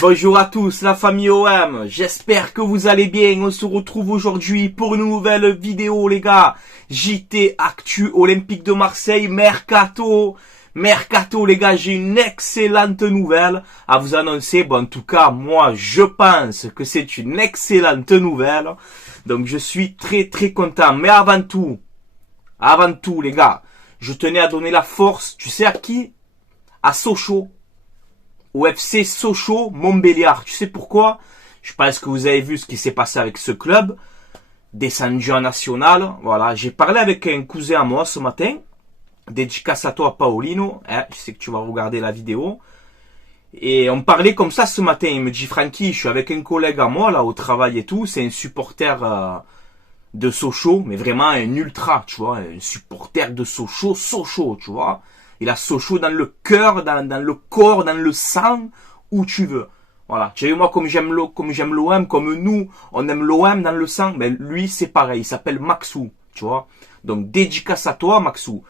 Bonjour à tous, la famille OM, j'espère que vous allez bien. On se retrouve aujourd'hui pour une nouvelle vidéo les gars. JT Actu Olympique de Marseille, Mercato les gars, j'ai une excellente nouvelle à vous annoncer. Bon, en tout cas, moi je pense que c'est une excellente nouvelle. Donc je suis très content. Mais avant tout les gars, je tenais à donner la force, tu sais à qui? À Sochaux. Au FC Sochaux Montbéliard. Tu sais pourquoi? Je pense que vous avez vu ce qui s'est passé avec ce club. Descendu en national. Voilà. J'ai parlé avec un cousin à moi ce matin. Dédicace à toi, Paolino. Je sais que tu vas regarder la vidéo. Et on parlait comme ça ce matin. Il me dit, Francky, je suis avec un collègue à moi, là, au travail et tout. C'est un supporter de Sochaux. Mais vraiment un ultra, tu vois. Un supporter de Sochaux, tu vois. Il a Sochaux dans le cœur, dans le corps, dans le sang, où tu veux. Voilà. Tu sais, moi, comme j'aime l'OM, comme nous, on aime l'OM dans le sang, mais lui, c'est pareil. Il s'appelle Maxou, tu vois. Donc, dédicace à toi, Maxou.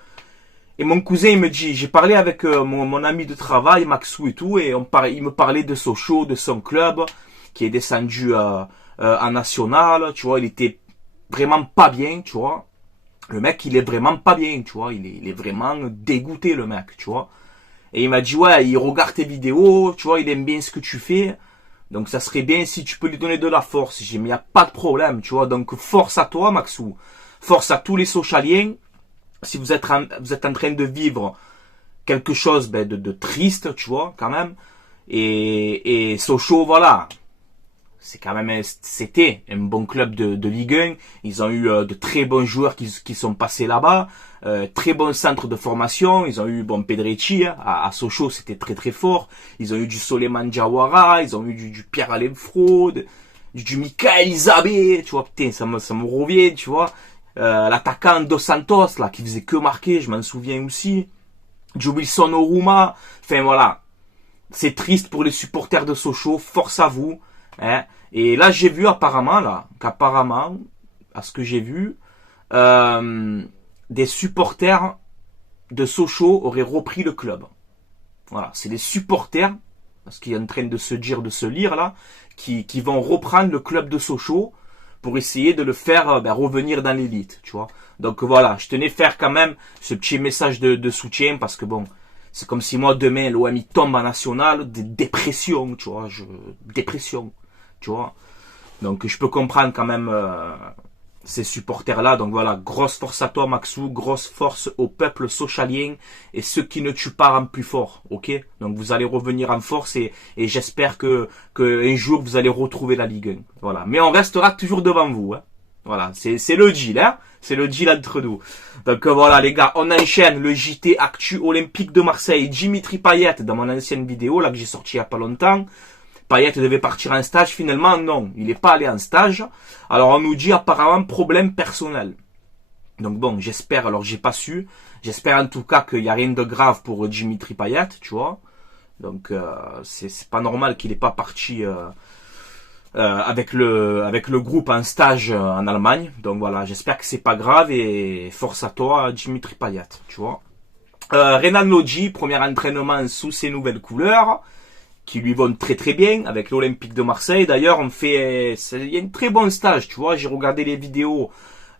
Et mon cousin, il me dit, j'ai parlé avec mon ami de travail, Maxou et tout, et il me parlait de Sochaux, de son club, qui est descendu en national, tu vois. Il était vraiment pas bien, tu vois. Le mec, il est vraiment pas bien, tu vois. Il est vraiment dégoûté, le mec, tu vois. Et il m'a dit, ouais, il regarde tes vidéos, tu vois, il aime bien ce que tu fais. Donc, ça serait bien si tu peux lui donner de la force. J'ai dit, mais il n'y a pas de problème, tu vois. Donc, force à toi, Maxou. Force à tous les Sochaliens. Si vous êtes en train de vivre quelque chose de triste, tu vois, quand même. Et Sochaux, voilà. C'est quand même, c'était un bon club de Ligue 1. Ils ont eu de très bons joueurs qui sont passés là-bas. Très bon centre de formation. Ils ont eu, Pedrecci, à Sochaux, c'était très fort. Ils ont eu du Souleymane Diawara. Ils ont eu du Pierre-Alain Fraude. Du Michael Isabé. Tu vois, putain, ça me revient, tu vois. L'attaquant Dos Santos, là, qui faisait que marquer, je m'en souviens aussi. Du Wilson Oruma. Enfin, voilà. C'est triste pour les supporters de Sochaux. Force à vous. Hein. Et là, j'ai vu qu'apparemment, à ce que j'ai vu, des supporters de Sochaux auraient repris le club. Voilà, c'est les supporters, parce qu'il est en train de se lire là, qui vont reprendre le club de Sochaux pour essayer de le faire revenir dans l'élite, tu vois. Donc voilà, je tenais à faire quand même ce petit message de soutien, parce que bon, c'est comme si moi demain l'OM tombe en national, dépression, tu vois, dépression. Tu vois, donc je peux comprendre quand même ces supporters-là. Donc voilà, grosse force à toi, Maxou, grosse force au peuple sochalien, et ceux qui ne tuent pas rendent plus fort, ok? Donc vous allez revenir en force, et j'espère que un jour vous allez retrouver la Ligue 1. Voilà, mais on restera toujours devant vous, hein. Voilà, c'est le deal, hein. C'est le deal entre nous. Donc voilà les gars, on enchaîne le JT Actu Olympique de Marseille. Dimitri Payet, dans mon ancienne vidéo là que j'ai sorti il y a pas longtemps, Payet devait partir en stage, finalement non, il n'est pas allé en stage. Alors on nous dit apparemment problème personnel. Donc bon, j'espère, alors j'ai pas su, j'espère en tout cas qu'il n'y a rien de grave pour Dimitri Payet, tu vois. Donc c'est pas normal qu'il n'ait pas parti avec le groupe en stage en Allemagne. Donc voilà, j'espère que c'est pas grave, et force à toi Dimitri Payet, tu vois. Renan Lodji, premier entraînement sous ses nouvelles couleurs, qui lui vont très bien avec l'Olympique de Marseille. D'ailleurs, il y a un très bon stage, tu vois. J'ai regardé les vidéos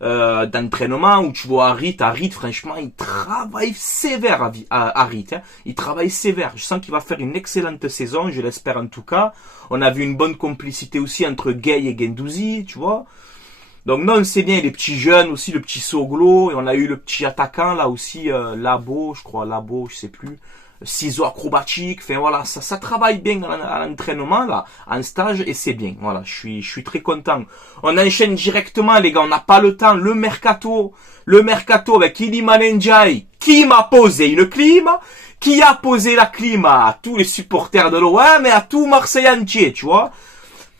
d'entraînement où tu vois Harit, franchement, il travaille sévère à Harit. Hein. Il travaille sévère. Je sens qu'il va faire une excellente saison, je l'espère en tout cas. On a vu une bonne complicité aussi entre Gay et Guendouzi, tu vois. Donc non, c'est bien, les petits jeunes aussi, le petit Soglo, et on a eu le petit attaquant là aussi, Labo, je sais plus. Ciseaux acrobatiques, enfin voilà, ça travaille bien à l'entraînement là, en stage, et c'est bien. Voilà, je suis très content. On enchaîne directement les gars, on n'a pas le temps. Le mercato avec Iliman Ndiaye, qui m'a posé une clim, qui a posé la clim à tous les supporters de l'OM et à tout Marseille entier, tu vois.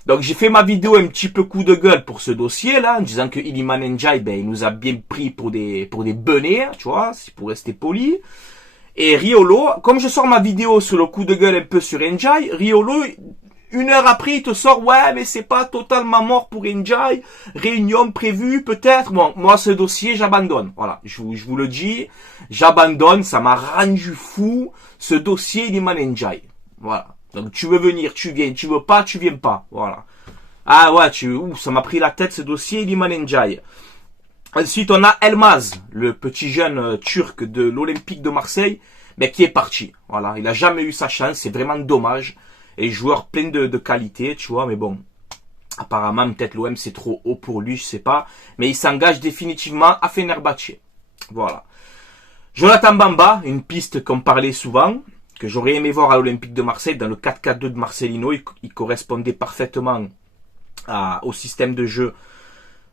Donc j'ai fait ma vidéo un petit peu coup de gueule pour ce dossier là, en disant que Iliman Ndiaye, il nous a bien pris pour des benets, tu vois, pour rester poli. Et Riolo, comme je sors ma vidéo sur le coup de gueule un peu sur Ndiaye, Riolo, une heure après, il te sort, ouais, mais c'est pas totalement mort pour Ndiaye, réunion prévue, peut-être. Bon, moi, ce dossier, j'abandonne. Voilà, je vous le dis, j'abandonne, ça m'a rendu fou, ce dossier Iliman Ndiaye. Voilà. Donc tu veux venir, tu viens. Tu veux pas, tu viens pas. Voilà. Ah ouais, ça m'a pris la tête ce dossier, Iliman Ndiaye. Ensuite, on a Elmaz, le petit jeune turc de l'Olympique de Marseille, mais qui est parti. Voilà, il a jamais eu sa chance, c'est vraiment dommage. Et joueur plein de qualité, tu vois, mais bon. Apparemment, peut-être l'OM c'est trop haut pour lui, je sais pas. Mais il s'engage définitivement à Fenerbahçe. Voilà. Jonathan Bamba, une piste qu'on parlait souvent, que j'aurais aimé voir à l'Olympique de Marseille, dans le 4-4-2 de Marcelino. Il correspondait parfaitement au système de jeu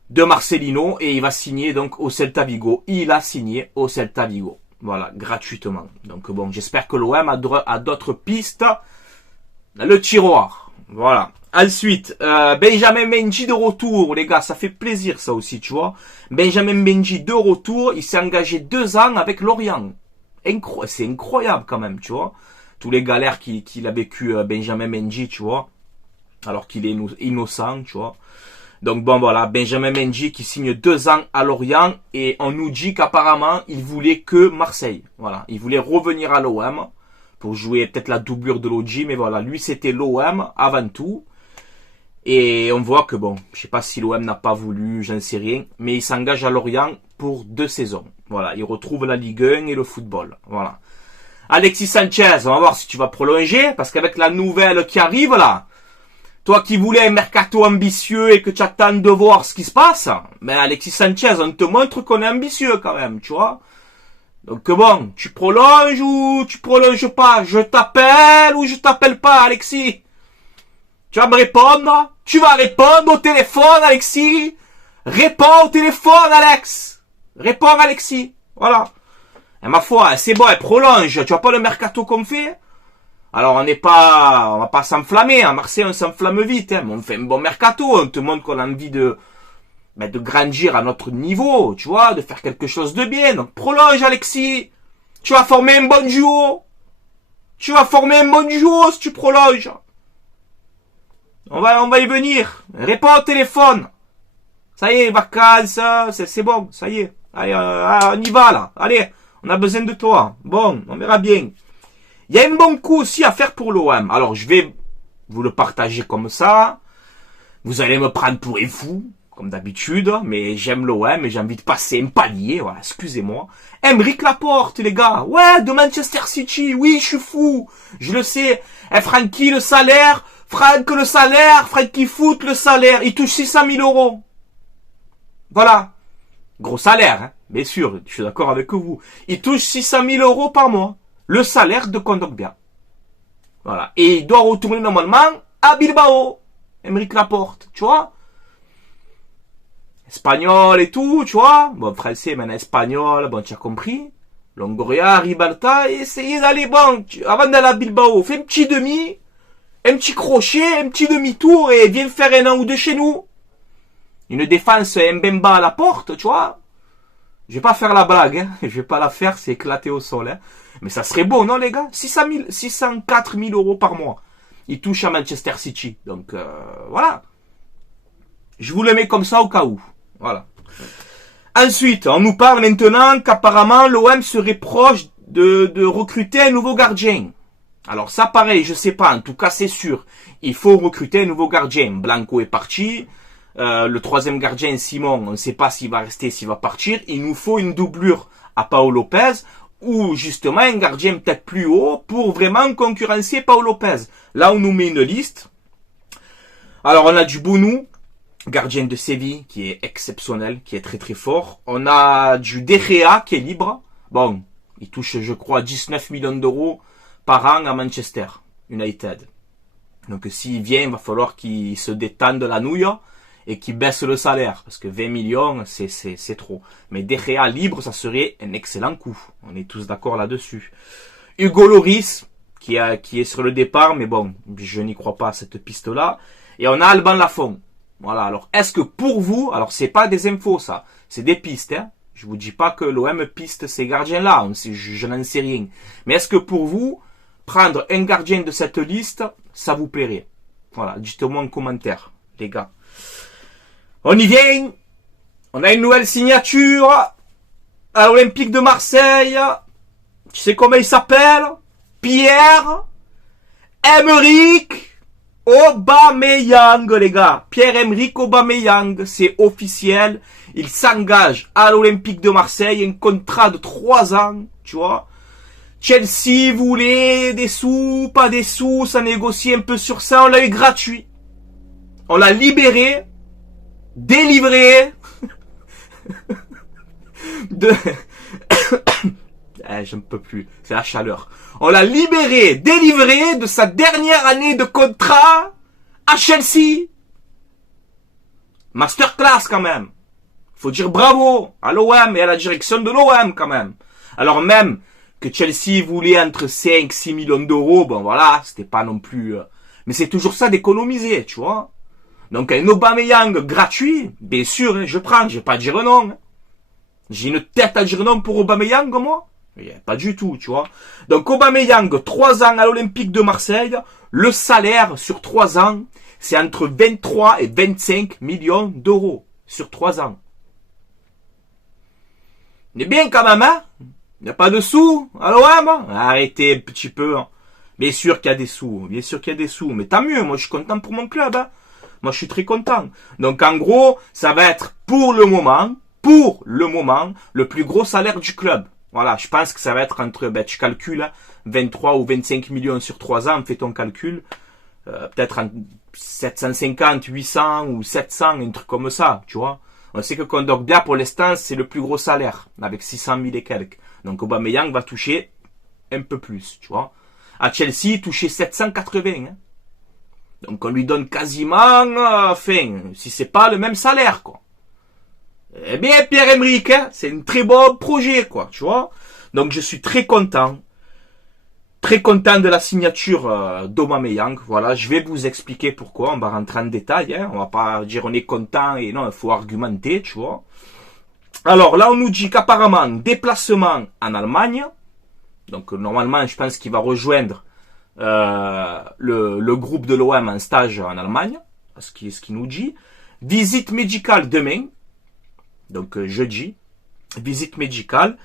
de Marcelino. Et il va signer donc au Celta Vigo. Il a signé au Celta Vigo. Voilà, gratuitement. Donc bon, j'espère que l'OM a d'autres pistes. Le tiroir. Voilà. Ensuite, Benjamin Mendy de retour, les gars, ça fait plaisir ça aussi, tu vois. Benjamin Mendy de retour, il s'est engagé 2 ans avec Lorient. C'est incroyable quand même, tu vois. Tous les galères qu'il a vécu Benjamin Mendy, tu vois. Alors qu'il est innocent, tu vois. Donc bon, voilà, Benjamin Mendy qui signe 2 ans à Lorient et on nous dit qu'apparemment, il voulait que Marseille. Voilà, il voulait revenir à l'OM pour jouer peut-être la doublure de Lodji, mais voilà, lui c'était l'OM avant tout. Et on voit que bon, je sais pas si l'OM n'a pas voulu, j'en sais rien, mais il s'engage à Lorient pour 2 saisons. Voilà, il retrouve la Ligue 1 et le football. Voilà. Alexis Sanchez, on va voir si tu vas prolonger, parce qu'avec la nouvelle qui arrive là, toi qui voulais un mercato ambitieux et que tu attends de voir ce qui se passe, mais Alexis Sanchez, on te montre qu'on est ambitieux quand même, tu vois. Donc bon, tu prolonges ou tu prolonges pas? Je t'appelle ou je t'appelle pas, Alexis? Tu vas me répondre? Tu vas répondre au téléphone, Alexis? Réponds au téléphone, Alex! Réponds, Alexis. Voilà. Et ma foi, c'est bon, elle prolonge. Tu vois pas le mercato qu'on fait? Alors on va pas s'enflammer. À Marseille, on s'enflamme vite, hein. Mais on fait un bon mercato. On te montre qu'on a envie de grandir à notre niveau, tu vois, de faire quelque chose de bien. Donc prolonge, Alexis. Tu vas former un bon duo. Tu vas former un bon duo si tu prolonges. On va y venir. Réponds au téléphone. Ça y est, vacances, c'est bon, ça y est. Allez, on y va là. Allez, on a besoin de toi. Bon, on verra bien. Il y a un bon coup aussi à faire pour l'OM. Alors, je vais vous le partager comme ça. Vous allez me prendre pour un fou, comme d'habitude. Mais j'aime l'OM et j'ai envie de passer un palier. Voilà, excusez-moi. Aymeric Laporte, les gars. Ouais, de Manchester City. Oui, je suis fou. Je le sais. Francky, le salaire. Francky Foot, le salaire. Il touche 600 000 euros. Voilà. Gros salaire, hein. Bien sûr, je suis d'accord avec vous. Il touche 600 000 euros par mois. Le salaire de Kondogbia. Voilà. Et il doit retourner normalement à Bilbao. Aymeric Laporte, tu vois. Espagnol et tout, tu vois. Bon, français, maintenant espagnol, bon, tu as compris. Longoria, Ribalta, essayez d'aller, bon, avant d'aller à Bilbao, fais un petit crochet, un petit demi-tour et viens faire un an ou 2 chez nous. Une défense Mbemba à la porte, tu vois. Je vais pas faire la blague, hein. Je vais pas la faire, c'est éclaté au sol, hein. Mais ça serait beau, non, les gars? 604 000 euros par mois. Il touche à Manchester City. Donc, voilà. Je vous le mets comme ça au cas où. Voilà. Ensuite, on nous parle maintenant qu'apparemment l'OM serait proche de recruter un nouveau gardien. Alors ça, pareil, je sais pas. En tout cas, c'est sûr. Il faut recruter un nouveau gardien. Blanco est parti. Le 3e gardien, Simon, on ne sait pas s'il va rester, s'il va partir. Il nous faut une doublure à Pau Lopez ou justement un gardien peut-être plus haut pour vraiment concurrencer Pau Lopez. Là, on nous met une liste. Alors, on a du Bounou, gardien de Séville, qui est exceptionnel, qui est très très fort. On a du De Gea, qui est libre. Bon, il touche, je crois, 19 millions d'euros par an à Manchester United. Donc, s'il vient, il va falloir qu'il se détende de la nouille et qu'il baisse le salaire, parce que 20 millions, c'est trop. Mais De Gea libre, ça serait un excellent coup. On est tous d'accord là-dessus. Hugo Lloris, qui est sur le départ, mais bon, je n'y crois pas à cette piste-là. Et on a Alban Lafont. Voilà, alors, est-ce que pour vous, alors c'est pas des infos ça, c'est des pistes, hein. Je vous dis pas que l'OM piste ces gardiens-là, je n'en sais rien. Mais est-ce que pour vous, prendre un gardien de cette liste, ça vous plairait? Voilà, dites-moi en commentaire, les gars. On y vient. On a une nouvelle signature à l'Olympique de Marseille. Tu sais comment il s'appelle? Pierre-Emerick Pierre-Emerick Aubameyang, les gars. Pierre-Emerick Aubameyang, c'est officiel. Il s'engage à l'Olympique de Marseille, un contrat de 3 ans, tu vois. Chelsea voulait des sous, pas des sous, ça négocie un peu sur ça, on l'a eu gratuit. On l'a libéré, délivré de... j'en peux plus, c'est la chaleur. On l'a libéré, délivré de sa dernière année de contrat à Chelsea. Masterclass quand même. Faut dire bravo à l'OM et à la direction de l'OM quand même. Alors même que Chelsea voulait entre 5 6 millions d'euros, bon voilà, c'était pas non plus... Mais c'est toujours ça d'économiser, tu vois. Donc un Aubameyang gratuit, bien sûr, hein, je prends, je vais pas dire non. Hein. J'ai une tête à dire non pour Aubameyang, moi. Pas du tout, tu vois. Donc Aubameyang, 3 ans à l'Olympique de Marseille, le salaire sur 3 ans, c'est entre 23 et 25 millions d'euros sur 3 ans. On est bien quand même, hein. Il n'y a pas de sous à l'OM. Arrêtez un petit peu. Hein. Bien sûr qu'il y a des sous, bien sûr qu'il y a des sous. Mais tant mieux, moi je suis content pour mon club. Hein. Moi je suis très content. Donc en gros, ça va être pour le moment, le plus gros salaire du club. Voilà, je pense que ça va être entre, tu calcules, hein, 23 ou 25 millions sur 3 ans, fais ton calcul. Peut-être en 750, 800 ou 700, un truc comme ça, tu vois. On sait que Kondogbia, pour l'instant, c'est le plus gros salaire, avec 600 000 et quelques. Donc Aubameyang va toucher un peu plus, tu vois. À Chelsea, il touchait 780. Hein. Donc on lui donne quasiment, si c'est pas le même salaire, quoi. Eh bien, Pierre-Emerick, hein, c'est un très beau projet, quoi, tu vois. Donc je suis très content de la signature d'Aubameyang. Voilà, je vais vous expliquer pourquoi. On va rentrer en détail. Hein. On va pas dire on est content et non, il faut argumenter, tu vois. Alors là, on nous dit qu'apparemment, déplacement en Allemagne. Donc normalement, je pense qu'il va rejoindre le groupe de l'OM en stage en Allemagne. Ce qui nous dit. Visite médicale demain. Donc jeudi. Visite médicale.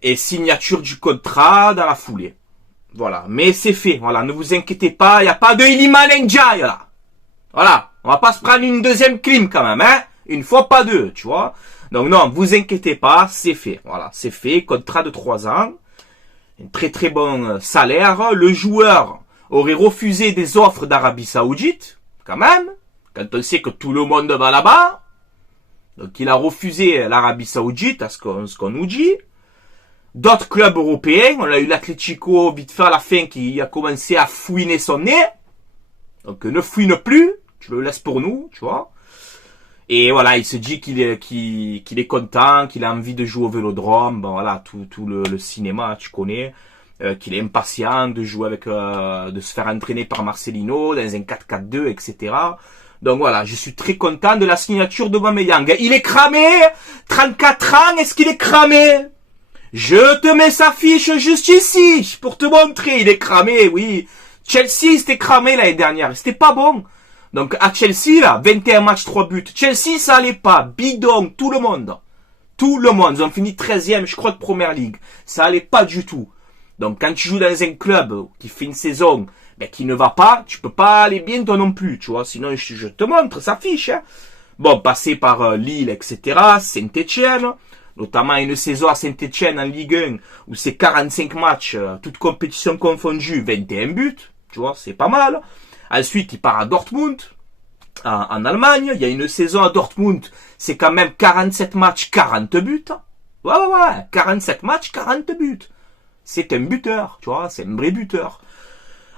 Et signature du contrat dans la foulée. Voilà, mais c'est fait. Voilà, ne vous inquiétez pas, il n'y a pas de Iliman Ndiaye là. Voilà, on va pas se prendre une deuxième clim quand même, hein. Une fois, pas deux, tu vois. Donc non, vous inquiétez pas, c'est fait. Voilà, c'est fait, contrat de 3 ans. Un très très bon salaire. Le joueur aurait refusé des offres d'Arabie Saoudite, quand même. Quand on sait que tout le monde va là-bas. Donc il a refusé l'Arabie Saoudite, à ce qu'on nous dit. D'autres clubs européens, on a eu l'Atlético vite fait à la fin qui a commencé à fouiner son nez. Donc ne fouine plus, tu le laisses pour nous, tu vois. Et voilà, il se dit qu'il est content, qu'il a envie de jouer au Vélodrome, bon voilà, tout le cinéma, tu connais, qu'il est impatient de jouer avec, de se faire entraîner par Marcelino dans un 4-4-2, etc. Donc voilà, je suis très content de la signature d'Aubameyang. Il est cramé, 34 ans, est-ce qu'il est cramé? Je te mets sa fiche juste ici, pour te montrer, il est cramé, oui. Chelsea, c'était cramé l'année dernière, c'était pas bon. Donc, à Chelsea, là, 21 matchs, 3 buts. Chelsea, ça allait pas. Bidon, tout le monde. Tout le monde. Ils ont fini 13e, je crois, de Première Ligue. Ça allait pas du tout. Donc, quand tu joues dans un club qui fait une saison, qui ne va pas, tu peux pas aller bien toi non plus, tu vois. Sinon, je te montre sa fiche, hein. Bon, passé par Lille, etc., Saint-Etienne. Notamment une saison à Saint-Etienne en Ligue 1 où c'est 45 matchs, toutes compétitions confondues, 21 buts, tu vois, c'est pas mal. Ensuite, il part à Dortmund, en Allemagne. Il y a une saison à Dortmund, c'est quand même 47 matchs, 40 buts. Ouais, 47 matchs, 40 buts. C'est un buteur, tu vois, c'est un vrai buteur.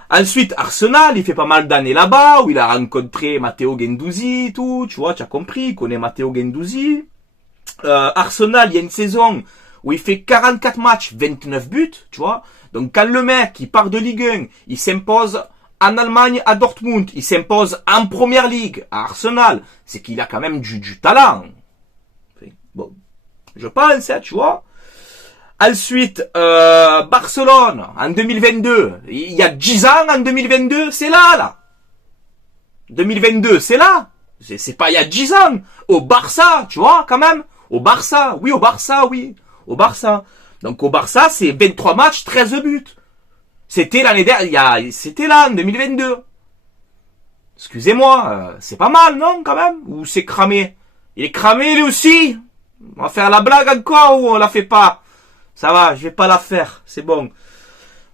Ensuite, Arsenal, il fait pas mal d'années là-bas, où il a rencontré Matteo Guendouzi, tout, tu vois, tu as compris, il connaît Matteo Guendouzi. Arsenal, il y a une saison où il fait 44 matchs, 29 buts, tu vois. Donc quand le mec, il part de Ligue 1, il s'impose en Allemagne à Dortmund, il s'impose en Première Ligue à Arsenal, c'est qu'il a quand même du talent. Bon, je pense, hein, tu vois. Ensuite, Barcelone, en 2022, il y a 10 ans en 2022, c'est là. 2022, c'est là. C'est pas il y a 10 ans. Au Barça, tu vois, quand même. Au Barça, oui. Au Barça. Donc au Barça, c'est 23 matchs, 13 buts. C'était l'année dernière, c'était là, en 2022. Excusez-moi, c'est pas mal, non, quand même? Ou c'est cramé? Il est cramé, lui aussi? On va faire la blague encore ou on la fait pas? Ça va, je vais pas la faire, c'est bon.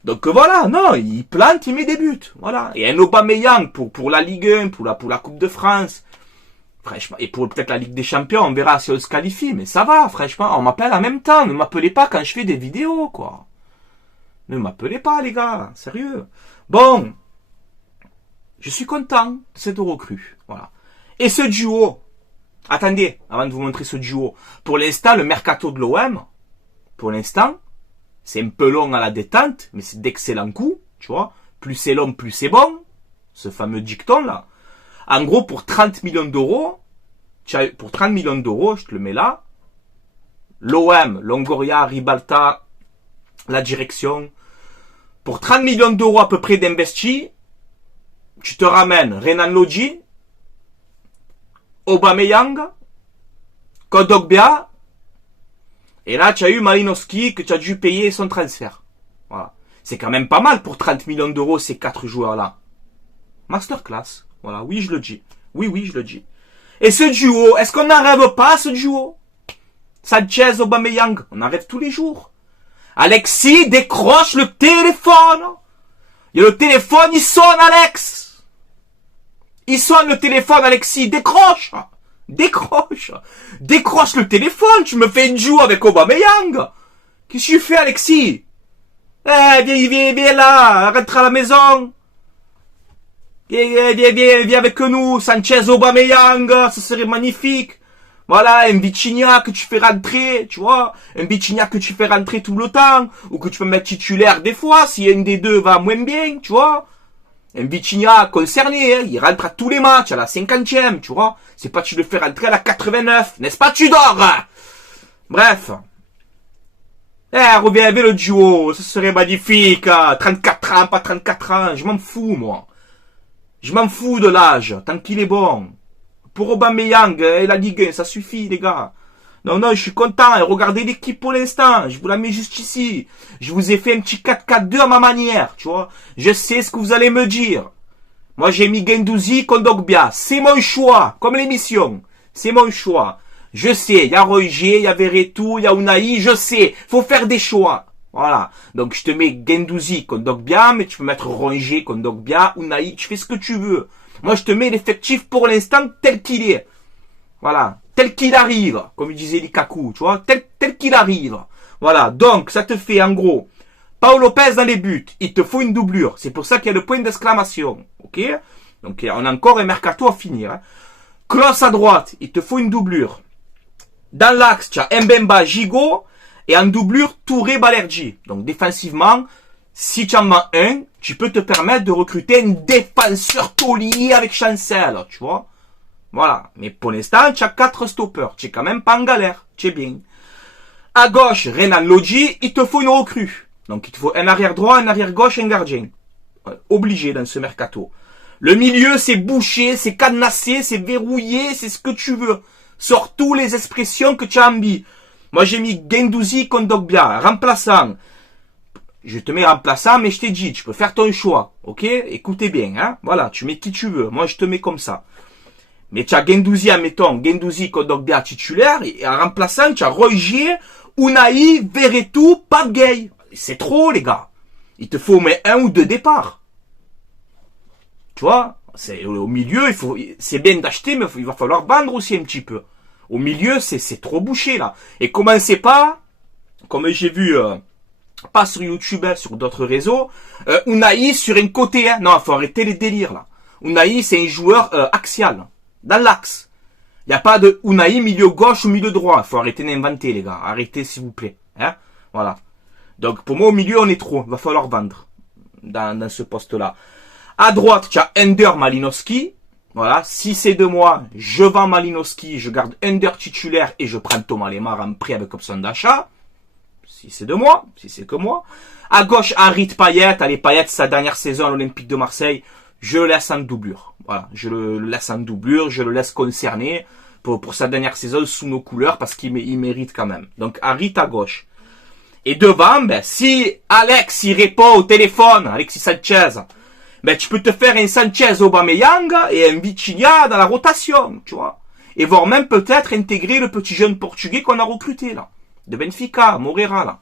Donc voilà, non, il plante, il met des buts, voilà. Et un Aubameyang pour la Ligue 1, pour la Coupe de France, franchement, et pour peut-être la Ligue des Champions, on verra si on se qualifie, mais ça va, franchement, on m'appelle en même temps, ne m'appelez pas quand je fais des vidéos, quoi. Ne m'appelez pas, les gars, sérieux. Bon, je suis content de cette recrue, voilà. Et ce duo, attendez, avant de vous montrer ce duo, pour l'instant, le mercato de l'OM, pour l'instant, c'est un peu long à la détente, mais c'est d'excellents coups, tu vois. Plus c'est long, plus c'est bon. Ce fameux dicton-là. En gros, pour 30 millions d'euros, pour 30 millions d'euros, je te le mets là, l'OM, Longoria, Ribalta, la direction, pour 30 millions d'euros à peu près d'investis, tu te ramènes Renan Lodji, Aubameyang, Kondogbia, et là, tu as eu Malinowski que tu as dû payer son transfert. Voilà. C'est quand même pas mal pour 30 millions d'euros, ces 4 joueurs-là. Masterclass. Voilà, oui, je le dis. Oui, je le dis. Et ce duo, est-ce qu'on n'en rêve pas, ce duo? Sanchez, Aubameyang, on en rêve tous les jours. Alexis décroche le téléphone. Et le téléphone, il sonne, Alex. Il sonne le téléphone, Alexis, décroche. Décroche le téléphone, tu me fais une duo avec Aubameyang. Qu'est-ce que tu fais, Alexis? Viens là, rentre à la maison. Viens avec nous, Sanchez, Aubameyang, ça serait magnifique. Voilà, un Vitinha que tu fais rentrer, tu vois. Un Vitinha que tu fais rentrer tout le temps, ou que tu peux mettre titulaire des fois, si un des deux va moins bien, tu vois. Un Vitinha concerné, hein, il rentre à tous les matchs, à la 50e, tu vois. C'est pas tu le fais rentrer à la 89, n'est-ce pas, Tudor? Bref. Reviens avec le duo, ce serait magnifique. 34 ans, pas 34 ans, je m'en fous, moi. Je m'en fous de l'âge, tant qu'il est bon. Pour Aubameyang et la Ligue 1, ça suffit, les gars. Non, je suis content. Regardez l'équipe pour l'instant. Je vous la mets juste ici. Je vous ai fait un petit 4-4-2 à ma manière, tu vois. Je sais ce que vous allez me dire. Moi, j'ai mis Guendouzi, Kondogbia. C'est mon choix, comme l'émission. C'est mon choix. Je sais, il y a Roger, il y a Verretou, il y a Unai, je sais. Faut faire des choix. Voilà. Donc, je te mets Guendouzi, Kondogbia, mais tu peux mettre Roger, Kondogbia, Unai, tu fais ce que tu veux. Moi, je te mets l'effectif pour l'instant tel qu'il est. Voilà. Tel qu'il arrive. Comme disait Lukaku, tu vois. Tel qu'il arrive. Voilà. Donc, ça te fait, en gros, Paul Lopez dans les buts. Il te faut une doublure. C'est pour ça qu'il y a le point d'exclamation. Ok? Donc, on a encore un mercato à finir. Hein. Kroos à droite. Il te faut une doublure. Dans l'axe, tu as Mbemba, Gigot. Et en doublure, Touré, Balerji. Donc, défensivement, si tu en as un, tu peux te permettre de recruter un défenseur taulier avec Chancel, tu vois. Voilà. Mais pour l'instant, tu as 4 stoppers. Tu es quand même pas en galère. Tu es bien. À gauche, Renan Lodji, il te faut une recrue. Donc, il te faut un arrière droit, un arrière gauche, un gardien. Obligé dans ce mercato. Le milieu, c'est bouché, c'est cadenassé, c'est verrouillé, c'est ce que tu veux. Sors tous les expressions que tu as envie. Moi, j'ai mis Guendouzi, Kondogbia, remplaçant. Je te mets remplaçant, mais je t'ai dit, tu peux faire ton choix. Ok? Écoutez bien, hein? Voilà, tu mets qui tu veux. Moi, je te mets comme ça. Mais tu as Guendouzi, admettons, Guendouzi, Kondogbia titulaire, et en remplaçant, tu as Roger, Unai, Verretou, Pape Gay. C'est trop, les gars. Il te faut mais 1 ou 2 départs. Tu vois? C'est, au milieu, c'est bien d'acheter, mais il va falloir vendre aussi un petit peu. Au milieu, c'est trop bouché, là. Et commencez pas, comme j'ai vu, pas sur YouTube, hein, sur d'autres réseaux, Unai sur un côté, hein. Non, il faut arrêter les délires, là. Unai, c'est un joueur axial, dans l'axe. Il n'y a pas de Unai milieu gauche ou milieu droit. Il faut arrêter d'inventer, les gars. Arrêtez, s'il vous plaît. Hein? Voilà. Donc, pour moi, au milieu, on est trop. Il va falloir vendre dans ce poste-là. À droite, tu as Ender Malinowski. Voilà. Si c'est de moi, je vends Malinowski, je garde Ender titulaire et je prends Thomas Lemar en prêt avec option d'achat. Si c'est de moi, si c'est que moi. À gauche, Harit Payet. Allez, Payet, sa dernière saison à l'Olympique de Marseille. Je le laisse en doublure. Voilà. Je le laisse en doublure, je le laisse concerné pour sa dernière saison sous nos couleurs parce qu'il mérite quand même. Donc, Harit à gauche. Et devant, ben, si Alex, il répond au téléphone, Alexis Sanchez, ben, tu peux te faire un Sanchez Aubameyang et un Vitinha dans la rotation, tu vois. Et voire même peut-être intégrer le petit jeune portugais qu'on a recruté, là. De Benfica, Moreira, là.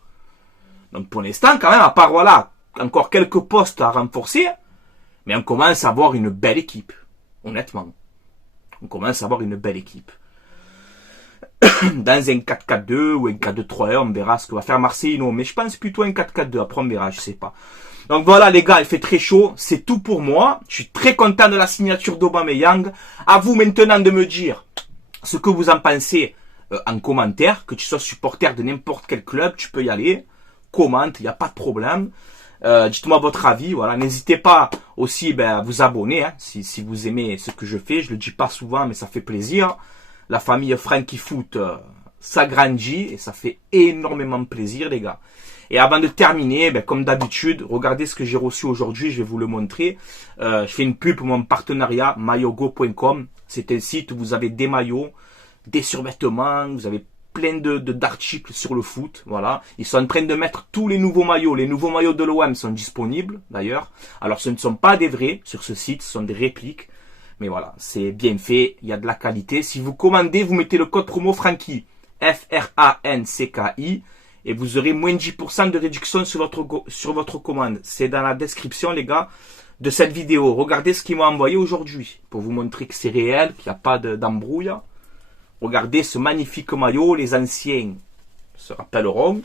Donc, pour l'instant, quand même, à part, voilà, encore quelques postes à renforcer, mais on commence à avoir une belle équipe. Honnêtement. On commence à avoir une belle équipe. Dans un 4-4-2 ou un 4-2-3-1, on verra ce que va faire Marcelino. Mais je pense plutôt un 4-4-2. Après, on verra, je sais pas. Donc voilà, les gars, il fait très chaud. C'est tout pour moi. Je suis très content de la signature d'Aubameyang. À vous maintenant de me dire ce que vous en pensez en commentaire. Que tu sois supporter de n'importe quel club, tu peux y aller. Commente, il n'y a pas de problème. Dites-moi votre avis. Voilà, n'hésitez pas aussi à vous abonner hein, si vous aimez ce que je fais. Je le dis pas souvent, mais ça fait plaisir. La famille Frankie Foot s'agrandit et ça fait énormément plaisir, les gars. Et avant de terminer, comme d'habitude, regardez ce que j'ai reçu aujourd'hui, je vais vous le montrer. Je fais une pub pour mon partenariat, maillogo.com. C'est un site où vous avez des maillots, des survêtements, vous avez plein d'articles sur le foot. Voilà. Ils sont en train de mettre tous les nouveaux maillots. Les nouveaux maillots de l'OM sont disponibles, d'ailleurs. Alors, ce ne sont pas des vrais sur ce site, ce sont des répliques. Mais voilà, c'est bien fait, il y a de la qualité. Si vous commandez, vous mettez le code promo Frankie, F-R-A-N-C-K-I, et vous aurez moins de 10% de réduction sur votre commande. C'est dans la description, les gars, de cette vidéo. Regardez ce qu'ils m'ont envoyé aujourd'hui, pour vous montrer que c'est réel, qu'il n'y a pas d'embrouille. Regardez ce magnifique maillot, les anciens se rappelleront,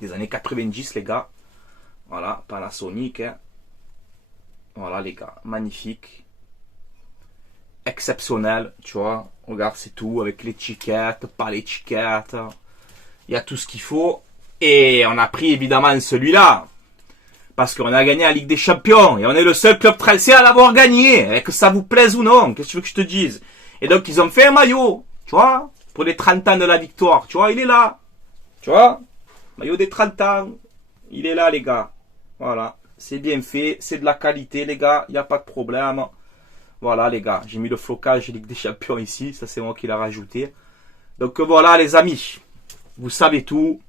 des années 90, les gars. Voilà, Panasonic, hein. Voilà, les gars, magnifique. Exceptionnel, tu vois. Regarde, c'est tout, avec l'étiquette, pas l'étiquette. Il y a tout ce qu'il faut. Et on a pris évidemment celui-là. Parce qu'on a gagné la Ligue des Champions. Et on est le seul club français à l'avoir gagné. Et que ça vous plaise ou non. Qu'est-ce que tu veux que je te dise? Et donc, ils ont fait un maillot. Tu vois? Pour les 30 ans de la victoire. Tu vois, il est là. Tu vois? Maillot des 30 ans. Il est là, les gars. Voilà. C'est bien fait. C'est de la qualité, les gars. Il n'y a pas de problème. Voilà les gars, j'ai mis le flocage Ligue des Champions ici, ça c'est moi qui l'ai rajouté. Donc voilà les amis, vous savez tout.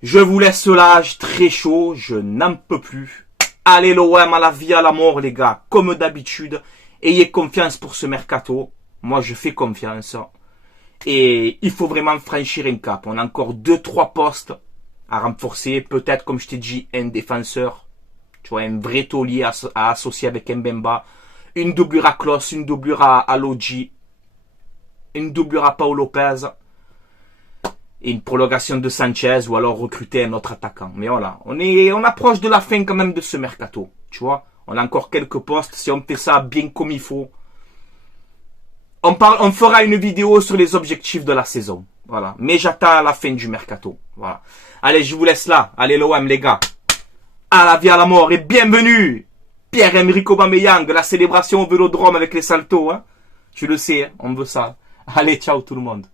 Je vous laisse là, j'ai très chaud, je n'en peux plus. Allez l'OM à la vie, à la mort les gars, comme d'habitude. Ayez confiance pour ce mercato, moi je fais confiance. Et il faut vraiment franchir un cap, on a encore 2-3 postes à renforcer. Peut-être comme je t'ai dit, un défenseur, tu vois, un vrai taulier à associer avec Mbemba. Une doublure à Klose, une doublure à Lodji, une doublure à Paul Lopez, et une prolongation de Sanchez, ou alors recruter un autre attaquant. Mais voilà, on approche de la fin quand même de ce mercato, tu vois. On a encore quelques postes, si on fait ça bien comme il faut, on fera une vidéo sur les objectifs de la saison. Voilà, mais j'attends la fin du mercato. Voilà. Allez, je vous laisse là. Allez l'OM les gars. À la vie, à la mort et bienvenue Pierre-Emerick Aubameyang, la célébration au Vélodrome avec les saltos, hein. Tu le sais, hein, on veut ça. Allez, ciao tout le monde.